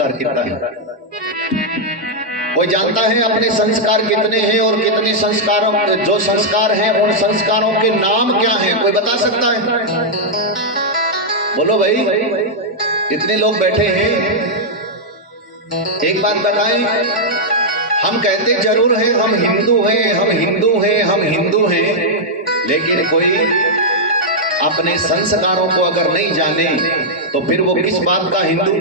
संस्कार कितना है? कोई जानता है अपने संस्कार कितने हैं और कितने संस्कारों, जो संस्कार हैं उन संस्कारों के नाम क्या हैं? कोई बता सकता है? बोलो भाई, इतने लोग बैठे हैं, एक बात बताएं। हम कहते जरूर हैं हम हिंदू हैं, हम हिंदू हैं, हम हिंदू हैं, लेकिन कोई अपने संस्कारों को अगर नहीं जाने तो फिर वो किस बात का हिंदू?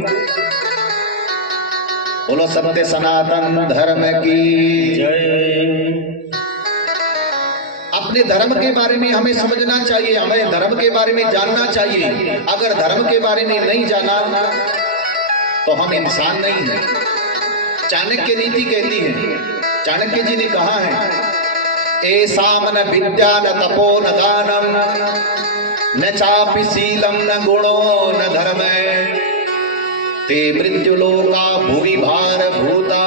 बोलो सत्य सनातन धर्म की जय। अपने धर्म के बारे में हमें समझना चाहिए, हमें धर्म के बारे में जानना चाहिए। अगर धर्म के बारे में नहीं जाना तो हम इंसान नहीं हैं। चाणक्य नीति कहती है, चाणक्य जी ने कहा है, एसाम न विद्या न तपो न दानम न चापि शीलम न गुणो न धर्म ते मृत्युलोका भुवि भार भूता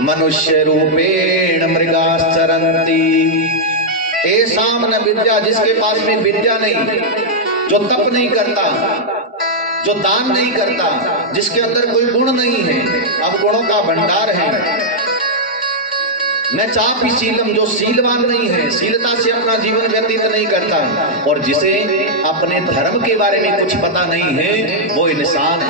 मनुष्य रूपेण मृगाश्चरन्ति। एसाम न विद्या, जिसके पास में विद्या नहीं, जो तप नहीं करता, जो दान नहीं करता, जिसके अंदर कोई गुण नहीं है, अब गुणों का भंडार है। न चापि शीलम, जो शीलवान नहीं है, शीलता से अपना जीवन व्यतीत नहीं करता, और जिसे अपने धर्म के बारे में कुछ पता नहीं है, वो इंसान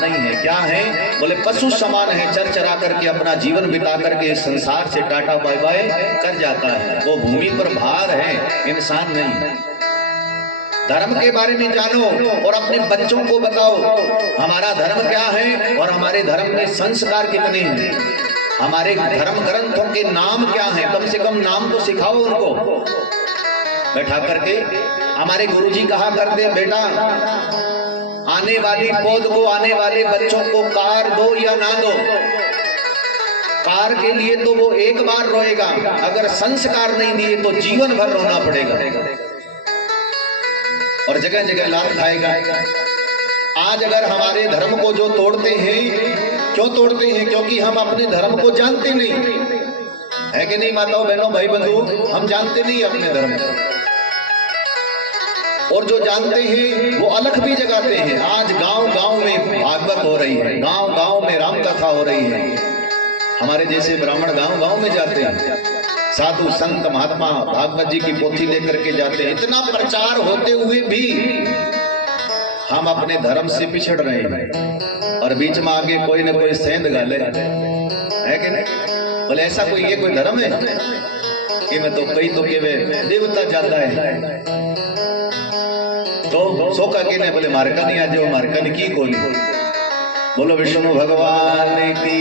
नहीं है। क्या है? बोले पशु समान है, चर चरा करके अपना जीवन बिता करके संसार से टाटा बाय बाय कर जाता है। वो भूमि पर भार है, इंसान नहीं है। धर्म के बारे में जानो और अपने बच्चों को बताओ हमारा धर्म क्या है और हमारे धर्म में संस्कार कितने हैं, हमारे धर्म ग्रंथों के नाम क्या हैं। कम से कम नाम तो सिखाओ उनको बैठा करके। हमारे गुरुजी कहा करते, बेटा आने वाली पौध को, आने वाले बच्चों को कार दो या ना दो, कार के लिए तो वो एक बार रोएगा, अगर संस्कार नहीं दिए तो जीवन भर रोना पड़ेगा और जगह जगह लात खाएगा। आज अगर हमारे धर्म को जो तोड़ते हैं, क्यों तोड़ते हैं? क्योंकि हम अपने धर्म को जानते नहीं है कि नहीं माताओं बहनों भाई बंधु, हम जानते नहीं अपने धर्म को, और जो जानते हैं वो अलख भी जगाते हैं। आज गांव गांव में भागवत हो रही है, गांव गांव में राम कथा हो रही है। हमारे जैसे ब्राह्मण गांव गांव में जाते हैं, साधु संत महात्मा भागवत जी की पोथी लेकर के जाते हैं। इतना प्रचार होते हुए भी हम अपने धर्म से पिछड़ रहे हैं, और बीच में आगे कोई न कोई सेंध गाले है कि नहीं? बोले ऐसा कोई, ये कोई धर्म है कि मैं तो कई तो के वे देवता जाता है तो सोका के ने बोले मारका नहीं आज मारका नहीं की कोली। बोलो विष्णु भगवान की।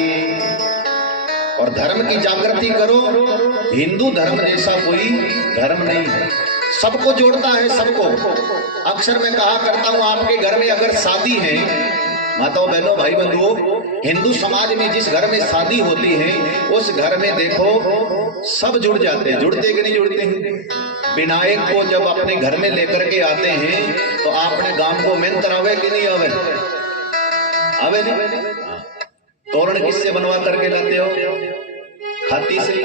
और धर्म की जागृति करो। हिंदू धर्म जैसा कोई धर्म नहीं है, सबको जोड़ता है, सबको। अक्सर मैं कहा करता हूं, आपके घर में अगर शादी है, माताओं बहनों भाई बंधुओं, हिंदू समाज में जिस घर में शादी होती है उस घर में देखो सब जुड़ जाते हैं। जुड़ते कि नहीं जुड़ते हैं? विनायक को जब अपने घर में लेकर के आते हैं तो आपने गांव को मेन करावे कि नहीं आवे? आवे नहीं? तोरण किससे बनवा करके लाते हो? हाथी से।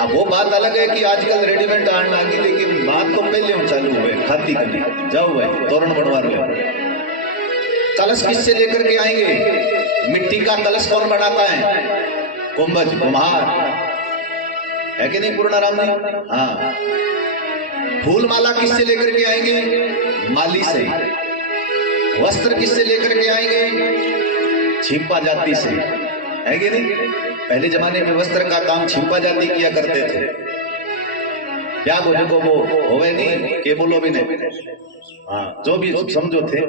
अब वो बात अलग है कि आजकल रेडीमेड आने लगी, लेकिन बात तो पहले चालू हुए हाथी करने जाओ है तोरण बनवा रहे। कलश किससे लेकर के आएंगे? मिट्टी का कलश कौन बनाता है? कुंभज, कुम्हार है कि नहीं? पूर्णाराम जी। हाँ। फूल माला किससे लेकर के आएंगे? माली से। वस्त्र किससे लेकर के आएंगे? छिपा जाति से, है कि नहीं? पहले जमाने में वस्त्र का काम छिपा जाति किया करते थे। क्या बोले को वो होवे नहीं के बोलो भी नहीं। हाँ, जो भी समझो थे,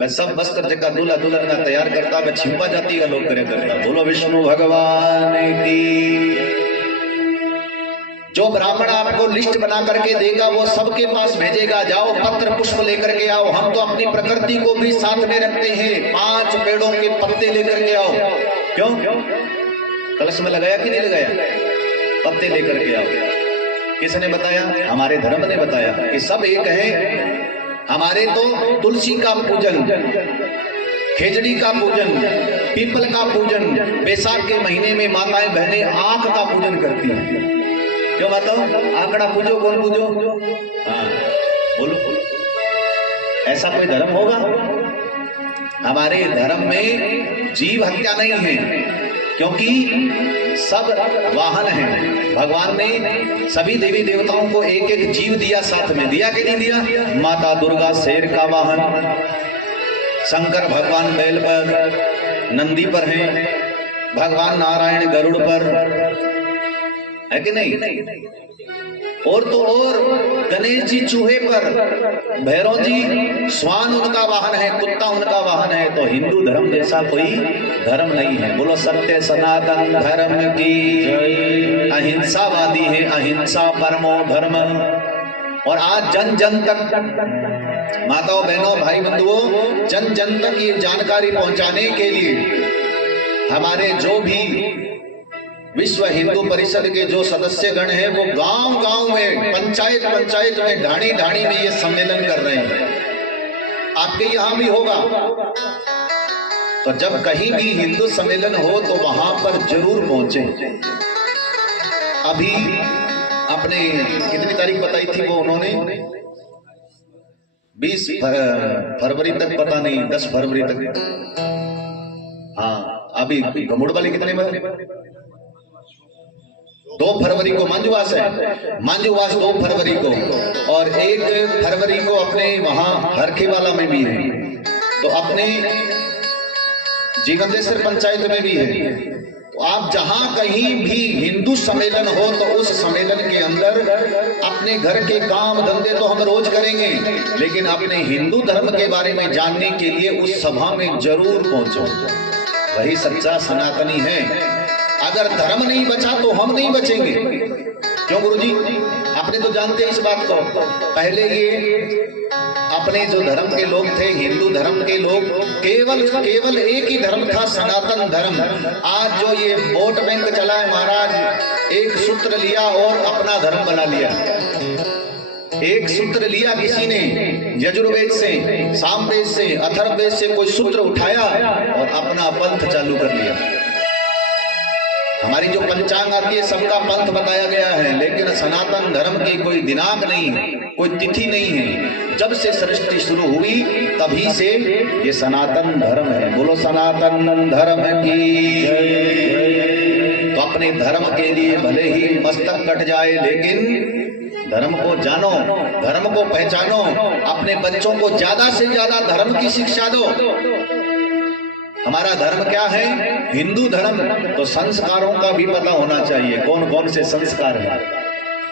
मैं सब वस्त्र जगह दूल्हा दुल्हन का तैयार करता, मैं छिपा जाति का लोग करे करता। बोलो विष्णु भगवान की। जो ब्राह्मण आपको लिस्ट बना करके देगा वो सबके पास भेजेगा, जाओ पत्र पुष्प लेकर के आओ। हम तो अपनी प्रकृति को भी साथ में रखते हैं, 5 पेड़ों के पत्ते लेकर के आओ। क्यों? कलश में लगाया कि नहीं लगाया? पत्ते लेकर के आओ। किसने बताया? हमारे धर्म ने बताया कि सब एक है। हमारे तो तुलसी का पूजन, खेजड़ी का पूजन, पीपल का पूजन, बैसाख के महीने में माताएं बहनें आंख का पूजन करती हैं। क्यों बताओ? आंकड़ा पूजो, कौन पूजो? हाँ, बोलो। ऐसा कोई धर्म होगा? हमारे धर्म में जीव हत्या नहीं है, क्योंकि सब वाहन हैं। भगवान ने सभी देवी देवताओं को एक एक जीव दिया, साथ में दिया कि नहीं दिया? माता दुर्गा शेर का वाहन, शंकर भगवान बैल पर, नंदी पर हैं, भगवान नारायण गरुड़ पर, है कि नहीं? और तो और गणेश जी चूहे पर, भैरव जी श्वान उनका वाहन है, कुत्ता उनका वाहन है। तो हिंदू धर्म जैसा कोई धर्म नहीं है। बोलो सत्य सनातन धर्म की। अहिंसावादी है, अहिंसा परमो धर्म। और आज जन जन तक, माताओं बहनों भाई बंधुओं, जन जन तक ये जानकारी पहुंचाने के लिए हमारे जो भी विश्व हिंदू परिषद के जो सदस्य गण हैं, वो गांव गांव में, पंचायत पंचायत में, ढाणी ढाणी में ये सम्मेलन कर रहे हैं। आपके यहां भी होगा। तो जब कहीं भी हिंदू सम्मेलन हो तो वहां पर जरूर पहुंचे। अभी अपने कितनी तारीख बताई थी वो उन्होंने? 20 फरवरी तक, पता नहीं 10 फरवरी तक। हाँ, अभी गमुड़ वाले कितने में? 2 फरवरी को मंजुवास है, मंजुवास 2 फरवरी को, और 1 फरवरी को अपने वहां हरखेवाला में भी है, तो अपने जीवनदेश्वर पंचायत में भी है। तो आप जहां कहीं भी हिंदू सम्मेलन हो तो उस सम्मेलन के अंदर अपने घर के काम धंधे तो हम रोज करेंगे, लेकिन अपने हिंदू धर्म के बारे में जानने के लिए उस सभा में जरूर पहुंचो। वही सच्चा सनातनी है। अगर धर्म नहीं बचा तो हम नहीं बचेंगे। क्यों गुरुजी? आपने तो जानते हैं इस बात को। पहले ये अपने जो धर्म के लोग थे, हिंदू धर्म के लोग, केवल एक ही धर्म था, सनातन धर्म। आज जो ये वोट बैंक चला है महाराज, एक सूत्र लिया और अपना धर्म बना लिया। एक सूत्र लिया किसी ने, यजुर्वेद से, सामवेद से, अथर्ववेद से कोई सूत्र उठाया और अपना पंथ चालू कर लिया। हमारी जो पंचांग आती है सबका पंथ बताया गया है, लेकिन सनातन धर्म की कोई दिनांक नहीं, कोई तिथि नहीं है। जब से सृष्टि शुरू हुई तभी से ये सनातन धर्म है। बोलो सनातन धर्म की। तो अपने धर्म के लिए भले ही मस्तक कट जाए, लेकिन धर्म को जानो, धर्म को पहचानो, अपने बच्चों को ज्यादा से ज्यादा धर्म की शिक्षा दो। हमारा धर्म क्या है? हिंदू धर्म। तो संस्कारों का भी पता होना चाहिए, कौन कौन से संस्कार हैं।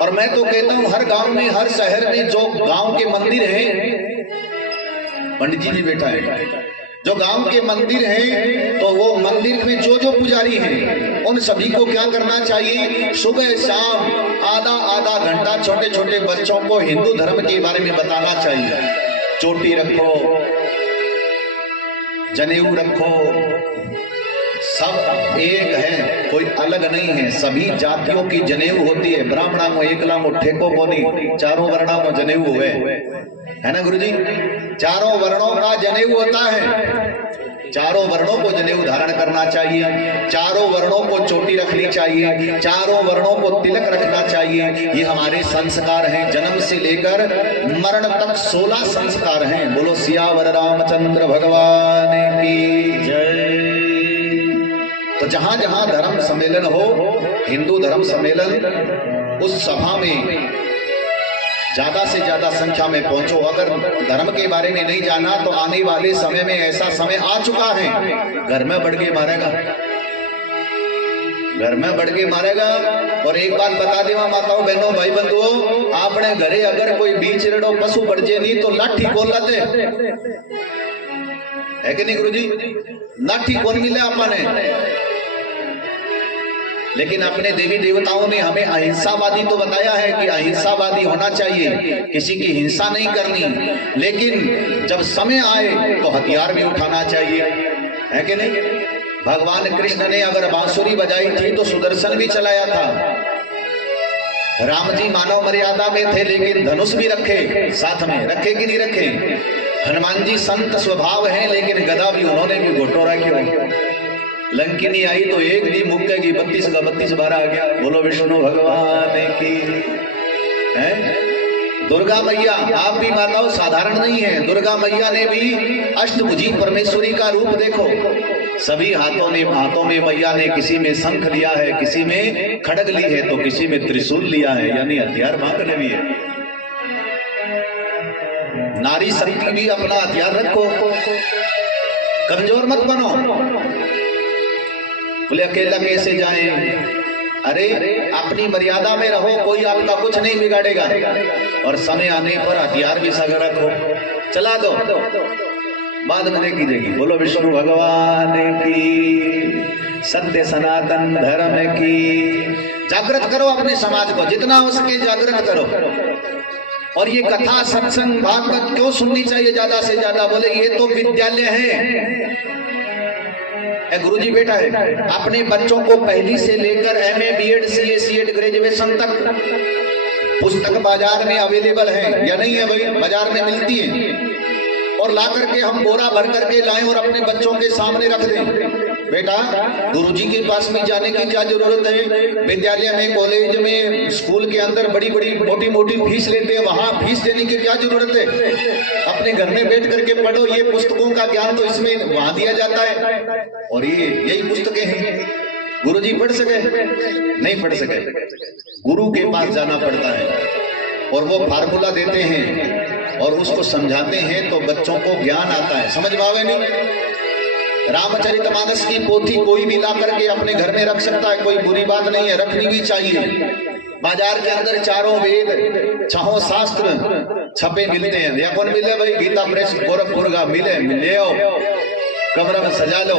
और मैं तो कहता हूं हर गांव में, हर शहर में जो गांव के मंदिर हैं, पंडित जी भी बैठा है, जो गांव के मंदिर हैं, तो वो मंदिर में जो जो पुजारी हैं उन सभी को क्या करना चाहिए? सुबह शाम आधा आधा घंटा छोटे छोटे बच्चों को हिंदू धर्म के बारे में बताना चाहिए। चोटी रखो, जनेऊ रखो, सब एक है, कोई अलग नहीं है। सभी जातियों की जनेऊ होती है। ब्राह्मणा में एकला में ठेको को नहीं, चारों वर्णों में जनेऊ हुए, है ना गुरुजी? चारों वर्णों का जनेऊ होता है। चारों वर्णों को जनेऊ धारण करना चाहिए, चारों वर्णों को चोटी रखनी चाहिए, चारों वर्णों को तिलक रखना चाहिए। ये हमारे संस्कार हैं। जन्म से लेकर मरण तक 16 संस्कार हैं। बोलो सियावर रामचंद्र भगवान की जय। तो जहां जहां धर्म सम्मेलन हो, हिंदू धर्म सम्मेलन, उस सभा में ज्यादा से ज्यादा संख्या में पहुंचो। अगर धर्म के बारे में नहीं जाना तो आने वाले समय में ऐसा समय आ चुका है, घर में बढ़ के मारेगा, घर में बढ़ के मारेगा। और एक बात बता देवा माताओं बहनों भाई बंधुओं, आपने घरे अगर कोई बीच रेड़ो पशु बढ़े नहीं तो लाठी बोल लाते है कि नहीं गुरुजी? लाठी कौन मिले आपने? लेकिन अपने देवी देवताओं ने हमें अहिंसावादी तो बताया है कि अहिंसावादी होना चाहिए, किसी की हिंसा नहीं करनी, लेकिन जब समय आए तो हथियार भी उठाना चाहिए, है कि नहीं? भगवान कृष्ण ने अगर बांसुरी बजाई थी तो सुदर्शन भी चलाया था। राम जी मानव मर्यादा में थे, लेकिन धनुष भी रखे, साथ में रखे कि नहीं रखे? हनुमान जी संत स्वभाव है, लेकिन गदा भी उन्होंने भी घोटो रखी। लंकिनी आई तो एक दी मुक्केगी, 32 का 32 बारह आ गया। बोलो विष्णु भगवान की। है दुर्गा मैया, आप भी माताओं साधारण नहीं है। दुर्गा मैया ने भी अष्टभुजी परमेश्वरी का रूप देखो। सभी हाथों में मैया ने किसी में शंख लिया है, किसी में खड्ग ली है, तो किसी में त्रिशूल लिया है, यानी हथियार मांगने भी है। नारी शक्ति भी अपना हथियार रखो, कमजोर मत बनो। बोले अकेला कैसे जाएं? अरे अपनी मर्यादा में रहो, कोई आपका कुछ नहीं बिगाड़ेगा। और समय आने पर हथियार भी सग रखो, चला दो, बाद में देखी जाएगी। बोलो विष्णु भगवान की, सत्य सनातन धर्म की। जागृत करो अपने समाज को, जितना हो सके जागृत करो। और ये कथा सत्संग भागवत क्यों सुननी चाहिए ज्यादा से ज्यादा? बोले ये तो विद्यालय है। गुरुजी बैठा है, अपने बच्चों को पहली से लेकर एमए, बीएड, सीए, सीएड, ग्रेजुएशन तक पुस्तक बाजार में अवेलेबल है या नहीं है? भाई बाजार में मिलती है, और ला करके हम बोरा भर करके लाएं और अपने बच्चों के सामने रख दें। बेटा गुरुजी के पास में जाने की क्या जरूरत है? विद्यालय में, कॉलेज में, स्कूल के अंदर बड़ी बड़ी मोटी मोटी फीस लेते हैं, वहां फीस देने की क्या जरूरत है? अपने घर में बैठ करके पढ़ो। ये पुस्तकों का ज्ञान तो इसमें वहां दिया जाता है, और ये यही पुस्तकें हैं। गुरुजी पढ़ सके? नहीं पढ़ सके। गुरु के पास जाना पड़ता है, और वो फार्मूला देते हैं और उसको समझाते हैं, तो बच्चों को ज्ञान आता है। समझ में आवे नहीं? रामचरितमानस की पोथी कोई भी ला करके अपने घर में रख सकता है, कोई बुरी बात नहीं है, रखनी भी चाहिए। बाजार के अंदर चारों वेद, छहों शास्त्र छपे मिलते हैं। या कौन मिले भाई? गीता प्रेस गोरखपुर का मिले, ले आओ, कमरा में सजा लो।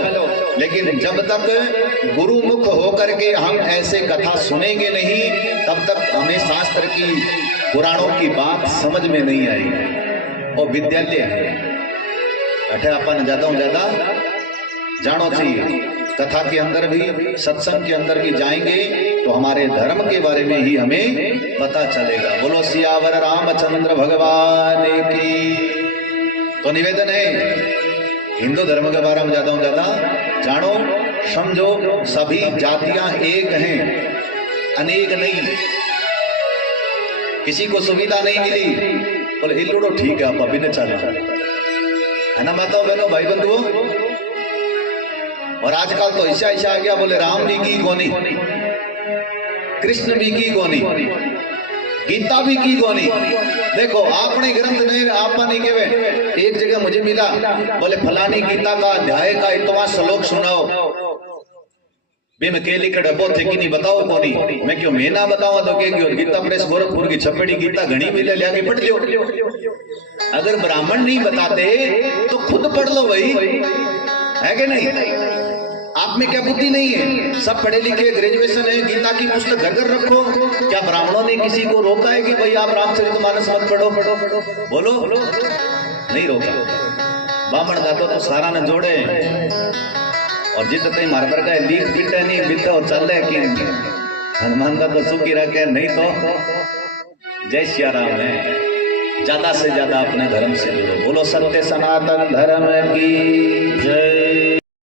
लेकिन जब तक गुरु मुख होकर के हम ऐसे कथा सुनेंगे नहीं, तब तक हमें शास्त्र की, पुराणों की बात समझ में नहीं आई। और विद्यालय है, अठे अपन ज्यादा ज्यादा जानो चाहिए। कथा के अंदर भी, सत्संग के अंदर भी जाएंगे तो हमारे धर्म के बारे में ही हमें पता चलेगा। बोलो सियावर रामचंद्र भगवान की। तो निवेदन है, हिंदू धर्म के बारे में ज्यादा जानो, समझो। सभी जातियां एक हैं, अनेक नहीं। किसी को सुविधा नहीं मिली, बोले इल्लूडो ठीक है, आप अभी न चले, है ना माता बहनों, भाई बंधुओं। और आजकल तो ऐसा ऐसा आ गया, बोले राम भी की गोनी, कृष्ण भी की गोनी, गीता भी की गोनी। देखो आपने ग्रंथ नहीं, आप नहीं केवे। एक जगह मुझे मिला, बोले फलानी गीता का अध्याय का इतना श्लोक सुनाओ। बे मैं के लिखड़ अबो थे कि नहीं बताओ कोनी। मैं क्यों मैं ना बताऊं तो के क्यों? गीता प्रेस गोरखपुर की छपेड़ी गीता घनी मिले, लिया के पढ़ लियो। अगर ब्राह्मण नहीं बताते तो खुद पढ़ लो भाई, है कि नहीं? आप में क्या बुद्धि नहीं है? सब पढ़े लिखे, ग्रेजुएशन है, गीता की पुस्तक घर घर रखो। क्या ब्राह्मणों ने किसी को रोका है कि भाई आप रामचरितमानस मत पढ़ो? बोलो, नहीं रोका। ब्राह्मण गातो तो सारा न जोड़े, और जितने मारबर का लीक पिटे नहीं बिता और चल रहे कि हनुमान का तो सुखी रखे, नहीं तो जय सिया राम है। ज्यादा से ज्यादा अपने धर्म से जुड़ो। बोलो सत्य सनातन धर्म की जय।